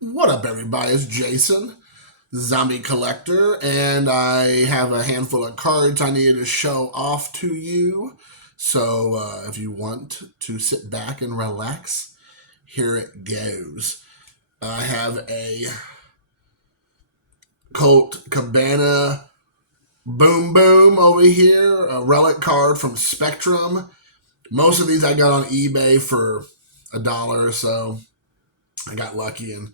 What up, everybody? It's Jason, Zombie Collector, and I have a handful of cards I needed to show off to you. So, if you want to sit back and relax, here it goes. I have a Colt Cabana Boom Boom over here, a relic card from Spectrum. Most of these I got on eBay for $1 or so. I got lucky and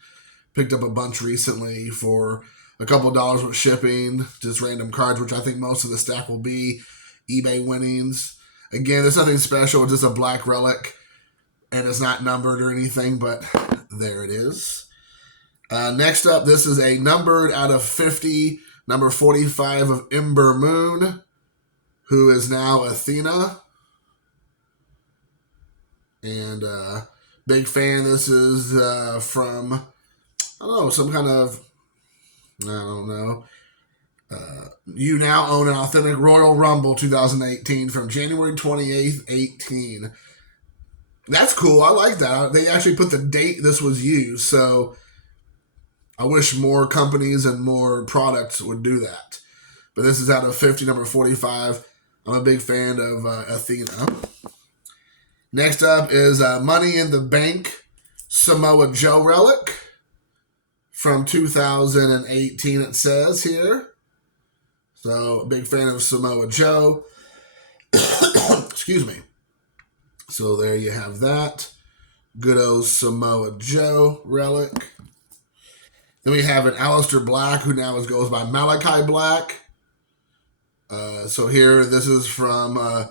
picked up a bunch recently for a couple of dollars with shipping, just random cards, which I think most of the stack will be eBay winnings. Again, there's nothing special, just a black relic, and it's not numbered or anything, but there it is. Next up, this is a numbered out of 50, number 45 of Ember Moon, who is now Athena. And big fan. This is from, I don't know, some kind of, I don't know. You now own an authentic Royal Rumble 2018 from January 28th, 18. That's cool. I like that. They actually put the date this was used. So I wish more companies and more products would do that. But this is out of 50, number 45. I'm a big fan of Athena. Next up is Money in the Bank Samoa Joe relic from 2018, it says here. So, a big fan of Samoa Joe. Excuse me. So, there you have that. Good old Samoa Joe relic. Then we have an Aleister Black, who now goes by Malachi Black. So, here, this is from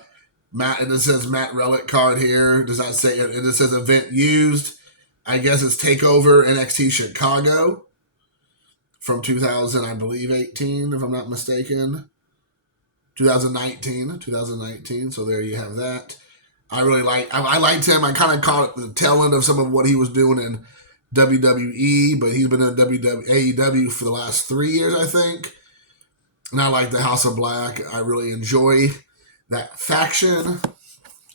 Matt, and it says Matt relic card here. Does not say it. It says event used. I guess it's TakeOver NXT Chicago from 2000, I believe, 18, if I'm not mistaken. 2019. So there you have that. I liked him. I kind of caught the tail end of some of what he was doing in WWE, but he's been in AEW for the last 3 years, I think. And I like the House of Black. I really enjoy that faction.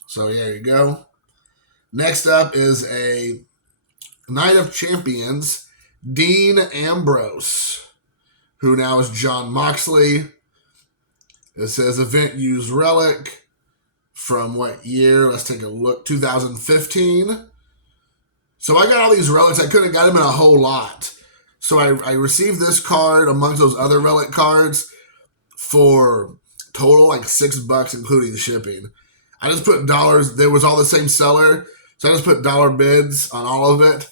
So there you go. Next up is a Night of Champions, Dean Ambrose, who now is John Moxley. It says event used relic from what year? Let's take a look. 2015. So I got all these relics. I could have got them in a whole lot. So I received this card amongst those other relic cards for total like $6, including the shipping. I just put dollars. There was all the same seller, so I just put dollar bids on all of it.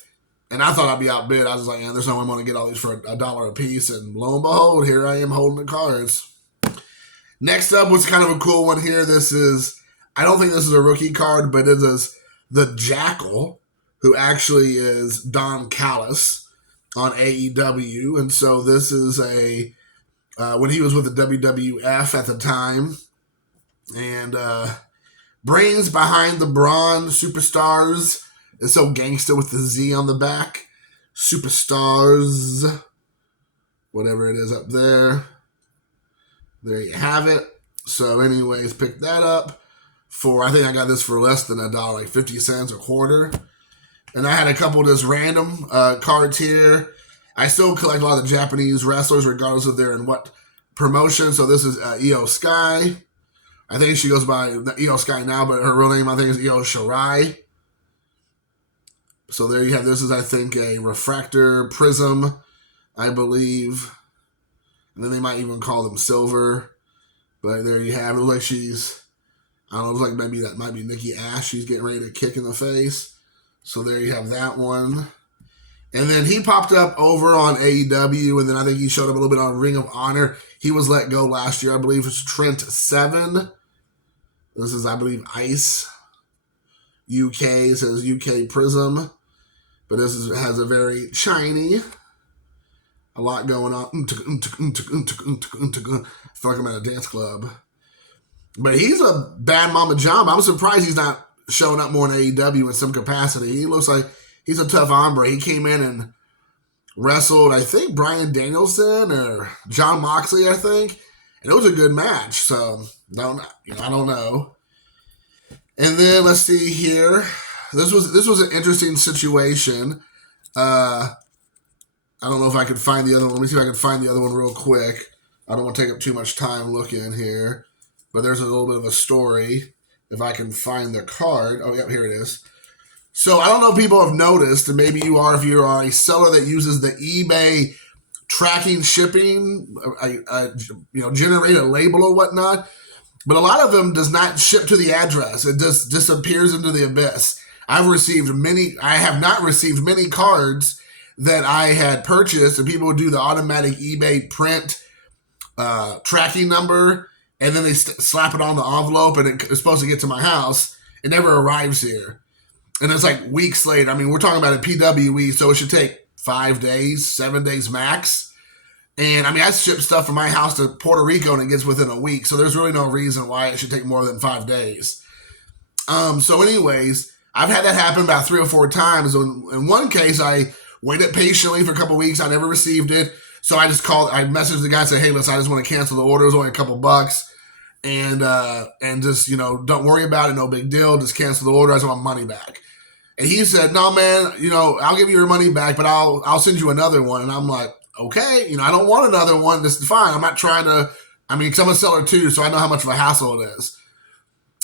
And I thought I'd be outbid. I was like, yeah, there's no way I'm going to get all these for $1 a piece. And lo and behold, here I am holding the cards. Next up was kind of a cool one here. This is, I don't think this is a rookie card, but it is the Jackal, who actually is Don Callis on AEW. And so this is a, when he was with the WWF at the time. And brains behind the brawn, superstars. It's so gangsta with the Z on the back. Superstars. Whatever it is up there. There you have it. So anyways, pick that up for, I think I got this for less than $1, like 50 cents a quarter. And I had a couple of just random cards here. I still collect a lot of the Japanese wrestlers, regardless of they're in what promotion. So this is Io Sky. I think she goes by Io Sky now, but her real name, I think, is Io Shirai. So there you have, this is, I think, a refractor prism, I believe. And then they might even call them silver. But there you have it. It looks like she's, I don't know, it looks like maybe that might be Nikki Ash. She's getting ready to kick in the face. So there you have that one. And then he popped up over on AEW, and then I think he showed up a little bit on Ring of Honor. He was let go last year. I believe it's Trent 7. This is, I believe, Ice. UK, it says UK Prism. But this has a very shiny, a lot going on. I feel like I'm at a dance club. But he's a bad mama jamba. I'm surprised he's not showing up more in AEW in some capacity. He looks like he's a tough hombre. He came in and wrestled, I think, Bryan Danielson or John Moxley, I think. And it was a good match. So, I don't know. And then, let's see here. This was an interesting situation. I don't know if I could find the other one. Let me see if I can find the other one real quick. I don't want to take up too much time looking here. But there's a little bit of a story. If I can find the card. Oh, yeah, here it is. So I don't know if people have noticed, and maybe you are if you are a seller that uses the eBay tracking shipping, generate a label or whatnot. But a lot of them does not ship to the address. It just disappears into the abyss. I have not received many cards that I had purchased, and people would do the automatic eBay print tracking number, and then they slap it on the envelope, and it's supposed to get to my house. It never arrives here. And it's like weeks later. I mean, we're talking about a PWE, so it should take 5 days, 7 days max. And I mean, I ship stuff from my house to Puerto Rico and it gets within a week. So there's really no reason why it should take more than 5 days. So anyways, I've had that happen about 3 or 4 times. In one case, I waited patiently for a couple of weeks. I never received it. So I messaged the guy and said, hey, listen, I just want to cancel the order. It was only a couple bucks. And just, don't worry about it. No big deal. Just cancel the order. I just want my money back. And he said, no, man, I'll give you your money back, but I'll send you another one. And I'm like, okay, I don't want another one. This is fine. I'm not trying to, because I'm a seller too, so I know how much of a hassle it is.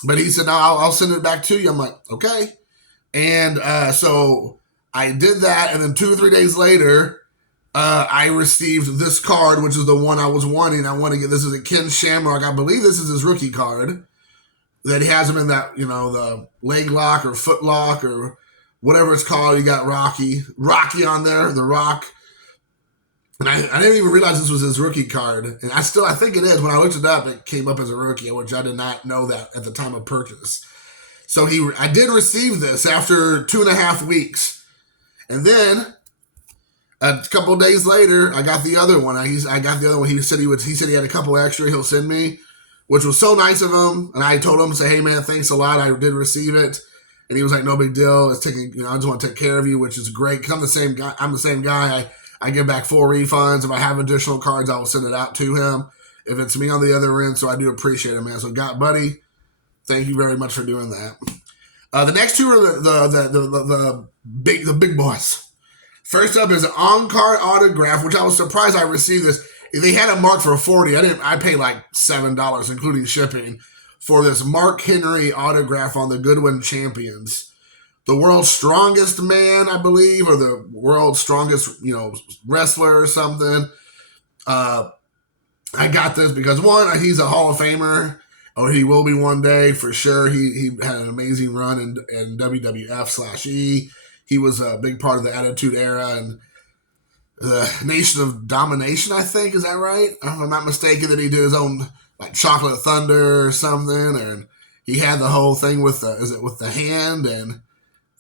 But he said, no, I'll send it back to you. I'm like, okay. And so I did that. And then 2 or 3 days later, I received this card, which is the one I was wanting. I want to get, this is a Ken Shamrock. I believe this is his rookie card that he has him in that, the leg lock or foot lock or whatever it's called. You got Rocky on there, The Rock. And I didn't even realize this was his rookie card. And I think it is. When I looked it up, it came up as a rookie, which I did not know that at the time of purchase. So I did receive this after 2.5 weeks. And then a couple of days later, I got the other one. I got the other one. He said he had a couple extra he'll send me, which was so nice of him. And I told him, say, hey man, thanks a lot. I did receive it. And he was like, no big deal. It's taking, I just want to take care of you, which is great. Because I'm the same guy. I give back full refunds. If I have additional cards, I will send it out to him if it's me on the other end. So I do appreciate it, man. So, buddy, thank you very much for doing that. The next two are the big boys. First up is an on-card autograph, which I was surprised I received this. They had it marked for $40. I paid like $7, including shipping, for this Mark Henry autograph on the Goodwin Champions. The world's strongest man, I believe, or the world's strongest, wrestler or something. I got this because, one, he's a Hall of Famer, or he will be one day for sure. He had an amazing run in WWF/E. He was a big part of the Attitude Era and the Nation of Domination, I think. Is that right? If I'm not mistaken, that he did his own like Chocolate Thunder or something, and he had the whole thing with the hand and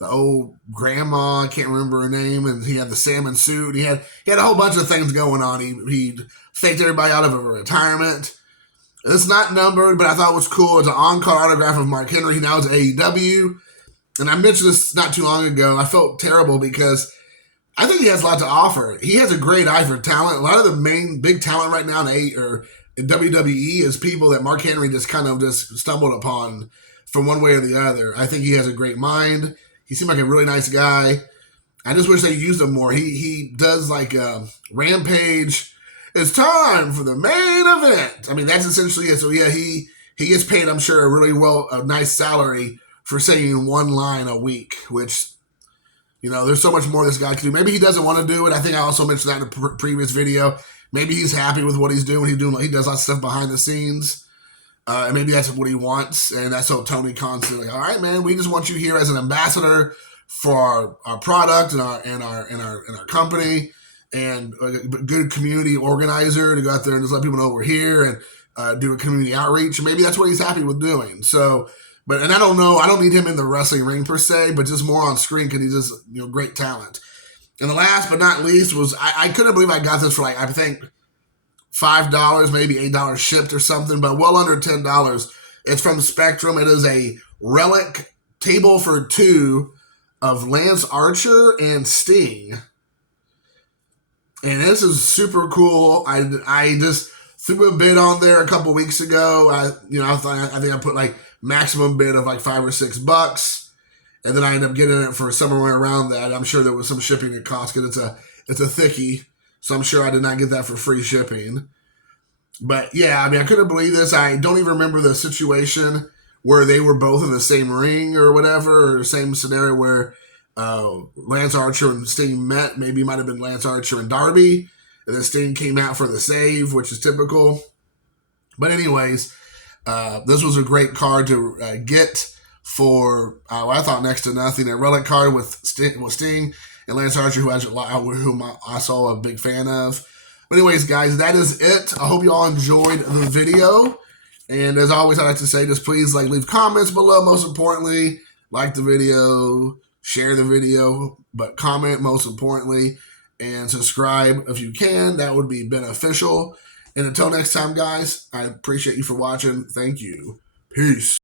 the old grandma, I can't remember her name, and he had the salmon suit. He had a whole bunch of things going on. He faked everybody out of a retirement. It's not numbered, but I thought it was cool. It's an on-card autograph of Mark Henry. He now is AEW. And I mentioned this not too long ago. I felt terrible because I think he has a lot to offer. He has a great eye for talent. A lot of the main big talent right now in WWE is people that Mark Henry just kind of just stumbled upon from one way or the other. I think he has a great mind. He seemed like a really nice guy. I just wish they used him more. He does like Rampage. It's time for the main event. I mean, that's essentially it. So yeah, he gets paid, I'm sure, a nice salary for saying one line a week, which, there's so much more this guy can do. Maybe he doesn't want to do it. I think I also mentioned that in a previous video. Maybe he's happy with what he's doing. He does a lot of stuff behind the scenes. And maybe that's what he wants. And that's how Tony constantly, all right, man, we just want you here as an ambassador for our product and our company, and a good community organizer to go out there and just let people know we're here and do a community outreach. Maybe that's what he's happy with doing. So, and I don't know, I don't need him in the wrestling ring per se, but just more on screen because he's just, great talent. And the last but not least was, I couldn't believe I got this for I think $5, maybe $8 shipped or something, but well under $10. It's from Spectrum. It is a relic table for 2 of Lance Archer and Sting. And this is super cool. I just threw a bid on there a couple weeks ago. I think I put like maximum bid of like $5 or $6, and then I ended up getting it for somewhere around that. I'm sure there was some shipping it cost because it's a thickie. So I'm sure I did not get that for free shipping. But yeah, I mean, I couldn't believe this. I don't even remember the situation where they were both in the same ring or whatever, or same scenario where Lance Archer and Sting met. Maybe it might have been Lance Archer and Darby, and then Sting came out for the save, which is typical. But anyways, this was a great card to get for, I thought, next to nothing. A relic card with Sting and Lance Archer, whom I saw a big fan of. But anyways, guys, that is it. I hope you all enjoyed the video. And as always, I like to say, just please leave comments below. Most importantly, like the video, share the video, but comment most importantly, and subscribe if you can. That would be beneficial. And until next time, guys, I appreciate you for watching. Thank you. Peace.